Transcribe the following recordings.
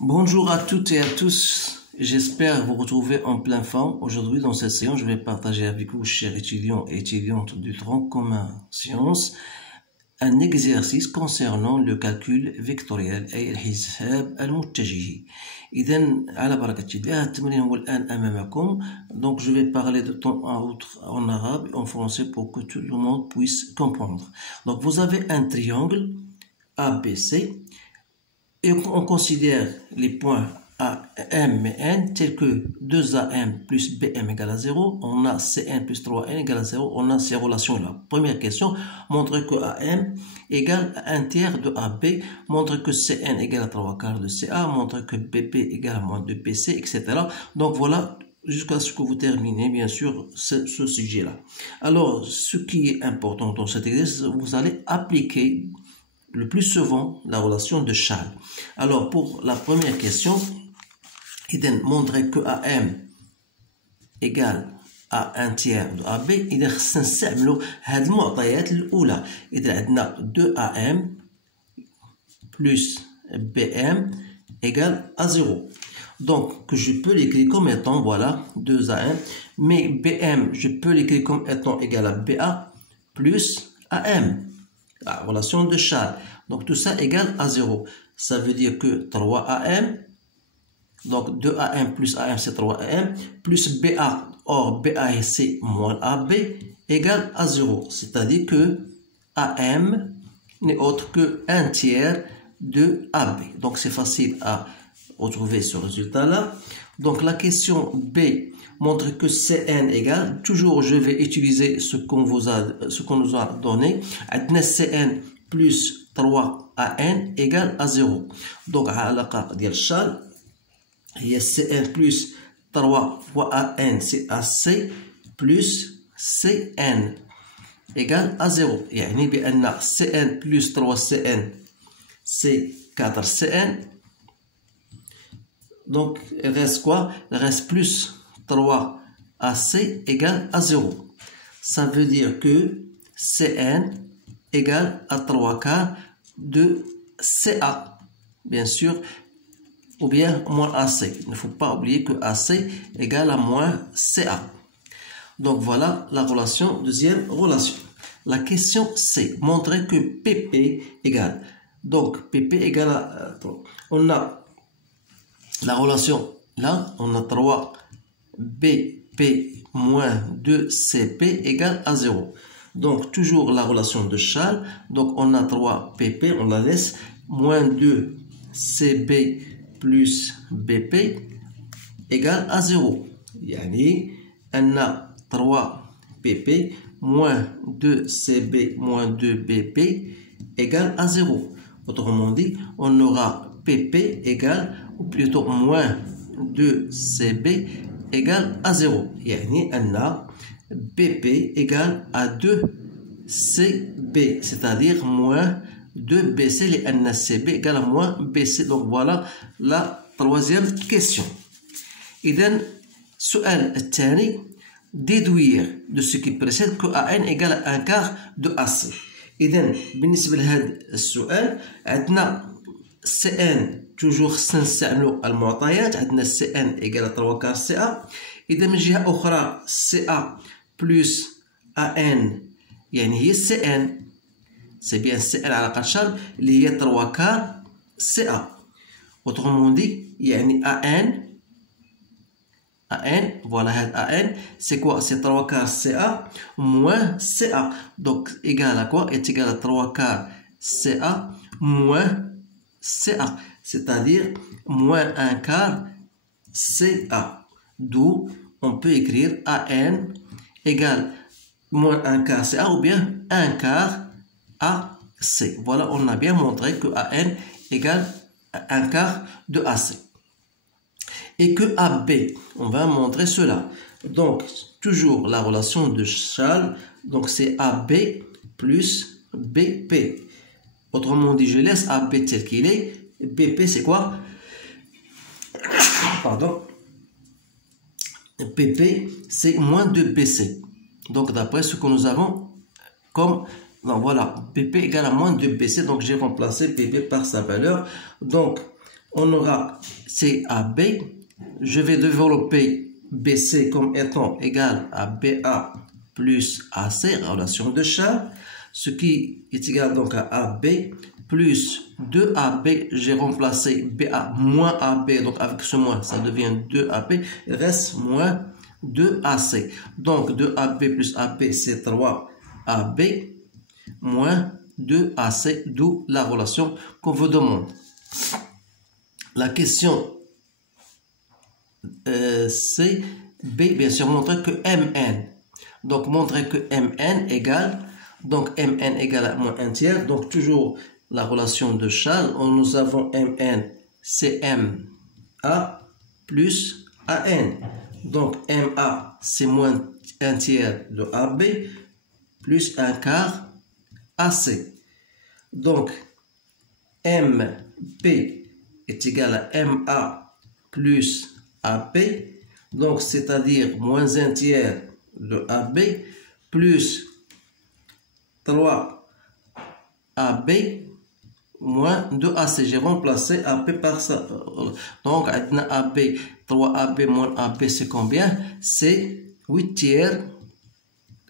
Bonjour à toutes et à tous, j'espère vous retrouver en plein forme. Aujourd'hui dans cette séance, je vais partager avec vous, chers étudiants et étudiantes du tronc commun sciences, un exercice concernant le calcul vectoriel أي الحساب المتجهي. إذا على بركة الله التمرين هو الآن أمامكم. Donc je vais parler de temps à autre en arabe et en français pour que tout le monde puisse comprendre. Donc vous avez un triangle ABC. Et on considère les points AM et N tels que 2AM plus BM égale à 0. On a CN plus 3N égale à 0. On a ces relations-là. Première question, montre que AM égale à 1 tiers de AB. Montre que CN égale à 3 quarts de CA. Montre que BP égale à moins de BC, etc. Donc voilà, jusqu'à ce que vous terminez, bien sûr, ce sujet-là. Alors, ce qui est important dans cet exercice, vous allez appliquer le plus souvent la relation de Charles. Alors pour la première question, il montrer que AM égale à 1 tiers de AB. إذا خصنا نستعملوا هذه المعطيات الأولى. إذا عندنا 2AM plus BM égale à 0. Donc que je peux l'écrire comme étant, voilà, 2AM, mais BM, je peux l'écrire comme étant égal à BA plus AM. La relation de Charles. Donc tout ça égale à 0. Ça veut dire que 3AM, donc 2AM plus AM c'est 3AM, plus BA, or BA c'est moins AB, égale à 0. C'est-à-dire que AM n'est autre que 1 tiers de AB. Donc c'est facile à retrouver ce résultat-là. Donc la question B montre que CN égale, toujours je vais utiliser ce qu'on nous a donné, CN plus 3AN égale à 0. Donc العلاقة ديال شال هي CN plus 3 fois AN c'est AC plus CN égale à 0. يعني بأن CN plus 3CN c'est 4CN. Donc il reste quoi? Il reste plus 3AC égale à 0. Ça veut dire que CN égale à 3 quarts de CA, bien sûr, ou bien moins AC. Il ne faut pas oublier que AC égale à moins CA. Donc voilà la relation, deuxième relation. La question C, montrer que PP égale. Donc PP égale à... On a la relation là, on a 3 BP moins 2 CP égale à 0. Donc toujours la relation de Charles. Donc on a 3 PP, on la laisse, moins 2 CB plus BP égale à 0. Yani on a 3 PP moins 2 CB moins 2 BP égale à 0. Autrement dit, on aura PP égale, ou plutôt moins 2 CB égale à 0. يعني أن BP égale à 2 CB, c'est-à-dire moins 2 BC, لأن CB égale à moins BC. Donc voilà la troisième question. إذن السؤال الثاني, déduire de ce qui précède que AN égale à 1 quart de AC. إذن بالنسبة لهذا السؤال عندنا CN toujours نستعملوا المعطيات. عندنا CN égale 3 quarts CA. إذا من جهة أخرى CA plus AN يعني هي CN c'est bien CN على قرشان اللي هي 3 quarts CA. autrement dit يعني AN voilà هاد AN c'est quoi? C'est 3 quarts CA moins CA. donc égal à quoi? est égal à 3 quarts CA moins CA, c'est-à-dire moins 1 quart CA. D'où on peut écrire AN égale moins 1 quart CA ou bien 1 quart AC. Voilà, on a bien montré que AN égale 1 quart de AC. Et que AB, on va montrer cela. Donc, toujours la relation de Charles, donc c'est AB plus BP. Autrement dit, je laisse AB tel qu'il est. BP, c'est quoi? Pardon. PP, c'est moins 2 BC. Donc, d'après ce que nous avons comme... Donc, voilà, PP égale à moins 2 BC. Donc, j'ai remplacé PP par sa valeur. Donc, on aura CAB. Je vais développer BC comme étant égal à BA plus AC, relation de Charles, ce qui est égal donc à AB plus 2AB. J'ai remplacé BA moins AB, donc avec ce moins, ça devient 2AB. Il reste moins 2AC. Donc 2AB plus AB, c'est 3AB moins 2AC, d'où la relation qu'on vous demande. La question c'est B, bien sûr, montrer que Mn. Donc, montrer que Mn égale, donc Mn égale à moins 1 tiers. Donc, toujours la relation de Charles. Nous avons Mn, c'est Ma plus An. Donc, Ma, c'est moins 1 tiers de AB plus 1 quart AC. Donc, MP est égal à Ma plus AP, donc c'est-à-dire moins 1 tiers de AB plus 3AB moins 2AC. J'ai remplacé AP par ça. Donc, AB, 3AB moins AB, c'est combien? C'est 8 tiers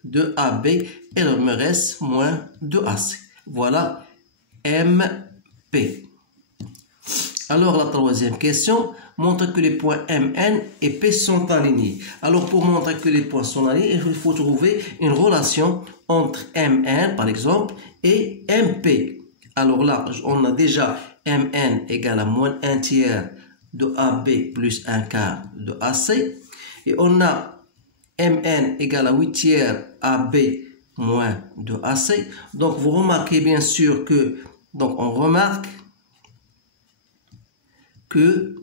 de AB et il me reste moins 2AC. Voilà MP. Alors, la troisième question montre que les points MN et P sont alignés. Alors, pour montrer que les points sont alignés, il faut trouver une relation entre MN, par exemple, et MP. Alors là, on a déjà MN égale à moins 1 tiers de AB plus 1 quart de AC. Et on a MN égale à 8 tiers AB moins 2 AC. Donc, vous remarquez bien sûr que, donc on remarque que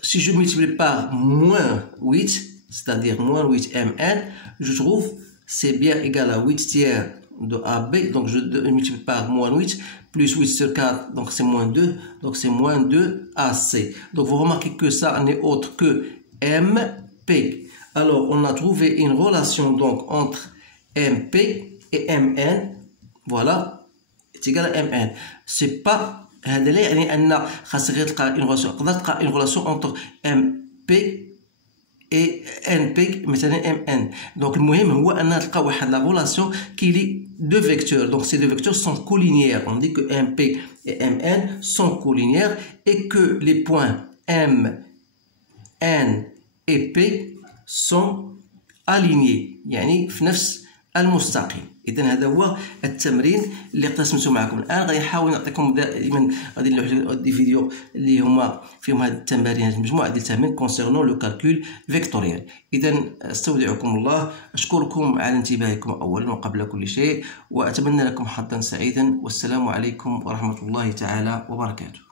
si je multiplie par moins 8, c'est-à-dire moins 8 Mn, je trouve c'est bien égal à 8 tiers de AB, donc je multiplie par moins 8, plus 8 sur 4, donc c'est moins 2, donc c'est moins 2 AC. Donc vous remarquez que ça n'est autre que MP. Alors on a trouvé une relation donc entre MP et Mn, voilà, est égal à Mn. C'est pas هذا لا يعني أن خاص غير تلقى une relation entre MP et NP مثلا MN. Donc المهم هو أن تلقى واحد la relation qui lie deux vecteurs. Donc ces deux vecteurs sont collinéaires. On dit que MP et MN sont collinéaires et que les points M, N et P sont alignés. يعني في نفس المستقيم. إذا هذا هو التمرين اللي قسمته معكم الآن. غادي نحاول نعطيكم دائما، غادي نلوح دي فيديو اللي هما فيهم هذه التمارين، هذه المجموعة ديال التمارين كونسيرنون لو كالكول فيكتوريال. إذا استودعكم الله، أشكركم على انتباهكم أولا وقبل كل شيء، وأتمنى لكم حظا سعيدا، والسلام عليكم ورحمة الله تعالى وبركاته.